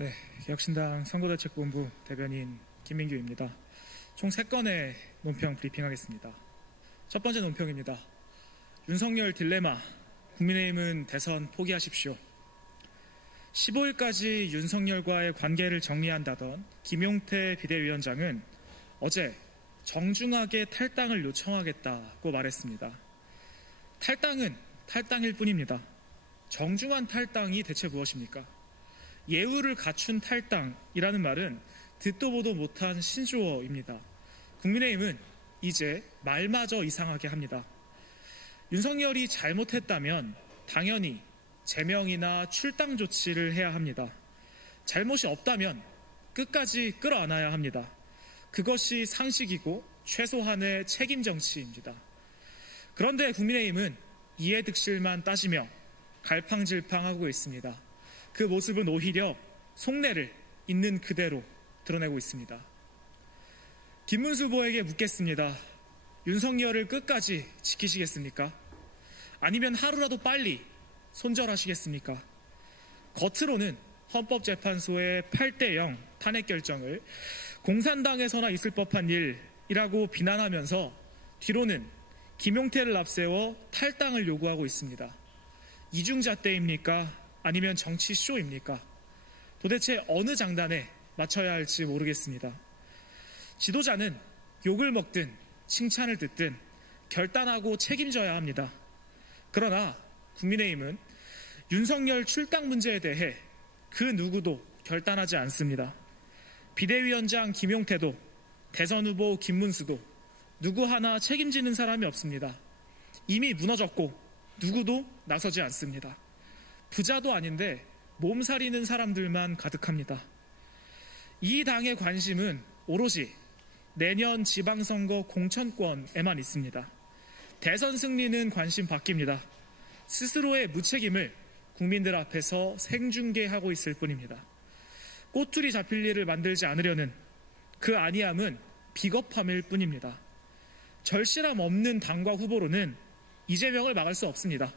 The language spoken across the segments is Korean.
네, 개혁신당 선거대책본부 대변인 김민규입니다. 총 3건의 논평 브리핑하겠습니다. 첫 번째 논평입니다. 윤석열 딜레마, 국민의힘은 대선 포기하십시오. 15일까지 윤석열과의 관계를 정리한다던 김용태 비대위원장은 어제 정중하게 탈당을 요청하겠다고 말했습니다. 탈당은 탈당일 뿐입니다. 정중한 탈당이 대체 무엇입니까? 예우를 갖춘 탈당이라는 말은 듣도 보도 못한 신조어입니다. 국민의힘은 이제 말마저 이상하게 합니다. 윤석열이 잘못했다면 당연히 제명이나 출당 조치를 해야 합니다. 잘못이 없다면 끝까지 끌어안아야 합니다. 그것이 상식이고 최소한의 책임 정치입니다. 그런데 국민의힘은 이해득실만 따지며 갈팡질팡하고 있습니다. 그 모습은 오히려 속내를 있는 그대로 드러내고 있습니다. 김문수 후보에게 묻겠습니다. 윤석열을 끝까지 지키시겠습니까? 아니면 하루라도 빨리 손절하시겠습니까? 겉으로는 헌법재판소의 8대0 탄핵 결정을 공산당에서나 있을 법한 일이라고 비난하면서 뒤로는 김용태를 앞세워 탈당을 요구하고 있습니다. 이중잣대입니까? 아니면 정치 쇼입니까? 도대체 어느 장단에 맞춰야 할지 모르겠습니다. 지도자는 욕을 먹든 칭찬을 듣든 결단하고 책임져야 합니다. 그러나 국민의힘은 윤석열 출당 문제에 대해 그 누구도 결단하지 않습니다. 비대위원장 김용태도 대선 후보 김문수도 누구 하나 책임지는 사람이 없습니다. 이미 무너졌고 누구도 나서지 않습니다. 부자도 아닌데 몸살이는 사람들만 가득합니다. 이 당의 관심은 오로지 내년 지방선거 공천권에만 있습니다. 대선 승리는 관심 바뀝니다. 스스로의 무책임을 국민들 앞에서 생중계하고 있을 뿐입니다. 꼬투리 잡힐 일을 만들지 않으려는 그 안이함은 비겁함일 뿐입니다. 절실함 없는 당과 후보로는 이재명을 막을 수 없습니다.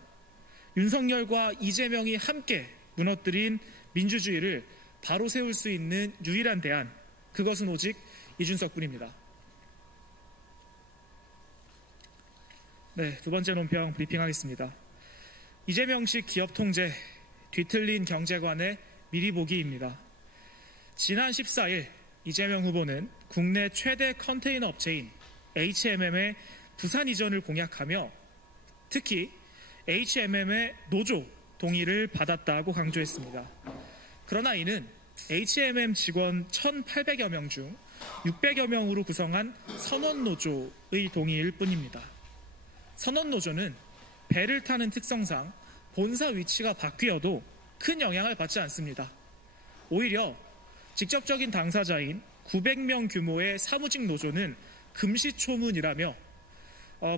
윤석열과 이재명이 함께 무너뜨린 민주주의를 바로 세울 수 있는 유일한 대안, 그것은 오직 이준석뿐입니다. 네, 두 번째 논평 브리핑하겠습니다. 이재명식 기업 통제, 뒤틀린 경제관의 미리 보기입니다. 지난 14일 이재명 후보는 국내 최대 컨테이너 업체인 HMM의 부산 이전을 공약하며 특히 HMM의 노조 동의를 받았다고 강조했습니다. 그러나 이는 HMM 직원 1,800여 명 중 600여 명으로 구성한 선원노조의 동의일 뿐입니다. 선원노조는 배를 타는 특성상 본사 위치가 바뀌어도 큰 영향을 받지 않습니다. 오히려 직접적인 당사자인 900명 규모의 사무직 노조는 금시초문이라며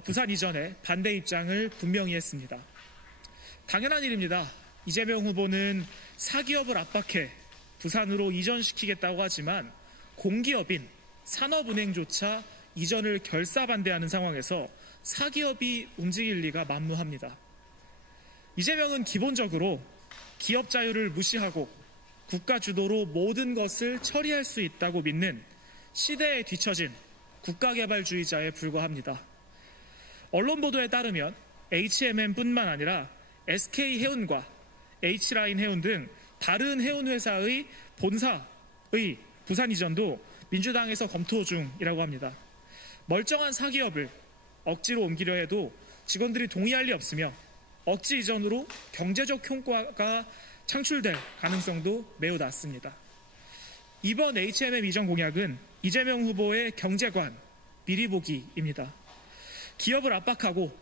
부산 이전에 반대 입장을 분명히 했습니다. 당연한 일입니다. 이재명 후보는 사기업을 압박해 부산으로 이전시키겠다고 하지만 공기업인 산업은행조차 이전을 결사반대하는 상황에서 사기업이 움직일 리가 만무합니다. 이재명은 기본적으로 기업 자유를 무시하고 국가 주도로 모든 것을 처리할 수 있다고 믿는 시대에 뒤처진 국가개발주의자에 불과합니다. 언론 보도에 따르면 HMM뿐만 아니라 SK해운과 H라인 해운 등 다른 해운회사의 본사의 부산 이전도 민주당에서 검토 중이라고 합니다. 멀쩡한 사기업을 억지로 옮기려 해도 직원들이 동의할 리 없으며 억지 이전으로 경제적 효과가 창출될 가능성도 매우 낮습니다. 이번 HMM 이전 공약은 이재명 후보의 경제관 미리 보기입니다. 기업을 압박하고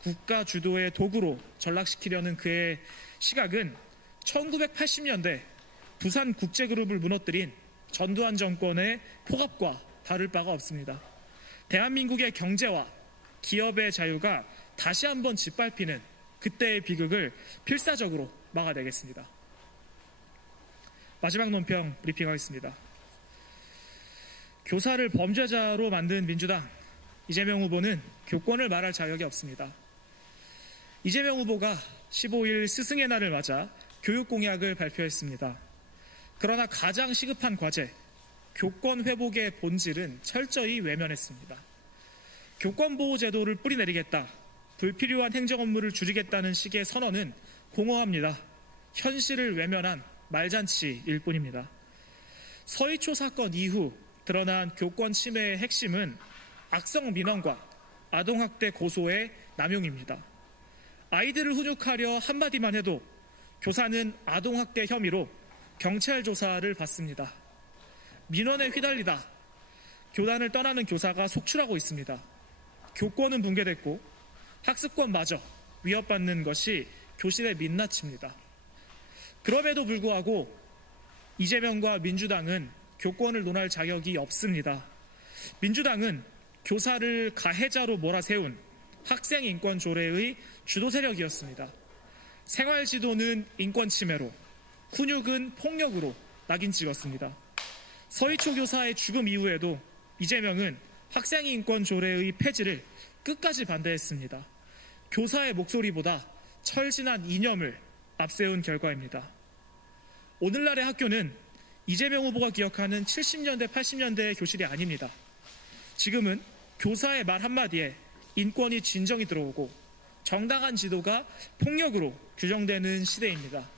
국가 주도의 도구로 전락시키려는 그의 시각은 1980년대 부산국제그룹을 무너뜨린 전두환 정권의 폭압과 다를 바가 없습니다. 대한민국의 경제와 기업의 자유가 다시 한번 짓밟히는 그때의 비극을 필사적으로 막아내겠습니다. 마지막 논평 브리핑하겠습니다. 교사를 범죄자로 만든 민주당, 이재명 후보는 교권을 말할 자격이 없습니다. 이재명 후보가 15일 스승의 날을 맞아 교육공약을 발표했습니다. 그러나 가장 시급한 과제, 교권 회복의 본질은 철저히 외면했습니다. 교권보호 제도를 뿌리내리겠다, 불필요한 행정 업무를 줄이겠다는 식의 선언은 공허합니다. 현실을 외면한 말잔치일 뿐입니다. 서희초 사건 이후 드러난 교권 침해의 핵심은 악성 민원과 아동학대 고소의 남용입니다. 아이들을 훈육하려 한마디만 해도 교사는 아동학대 혐의로 경찰 조사를 받습니다. 민원에 휘달리다 교단을 떠나는 교사가 속출하고 있습니다. 교권은 붕괴됐고 학습권마저 위협받는 것이 교실의 민낯입니다. 그럼에도 불구하고 이재명과 민주당은 교권을 논할 자격이 없습니다. 민주당은 교사를 가해자로 몰아세운 학생인권조례의 주도 세력이었습니다. 생활지도는 인권 침해로, 훈육은 폭력으로 낙인 찍었습니다. 서희초 교사의 죽음 이후에도 이재명은 학생인권조례의 폐지를 끝까지 반대했습니다. 교사의 목소리보다 철진한 이념을 앞세운 결과입니다. 오늘날의 학교는 이재명 후보가 기억하는 70년대, 80년대의 교실이 아닙니다. 지금은 교사의 말 한마디에 인권이 진정이 들어오고 정당한 지도가 폭력으로 규정되는 시대입니다.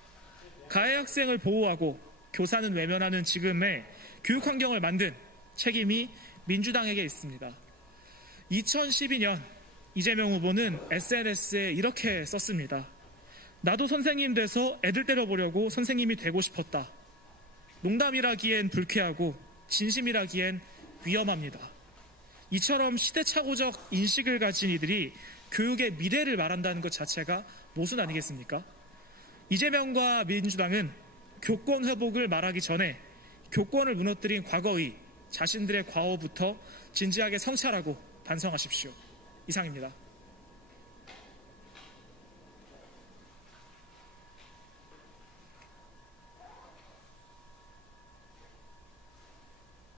가해 학생을 보호하고 교사는 외면하는 지금의 교육 환경을 만든 책임이 민주당에게 있습니다. 2012년 이재명 후보는 SNS에 이렇게 썼습니다. 나도 선생님 돼서 애들 때려보려고 선생님이 되고 싶었다. 농담이라기엔 불쾌하고 진심이라기엔 위험합니다. 이처럼 시대착오적 인식을 가진 이들이 교육의 미래를 말한다는 것 자체가 모순 아니겠습니까? 이재명과 민주당은 교권 회복을 말하기 전에 교권을 무너뜨린 과거의 자신들의 과오부터 진지하게 성찰하고 반성하십시오. 이상입니다.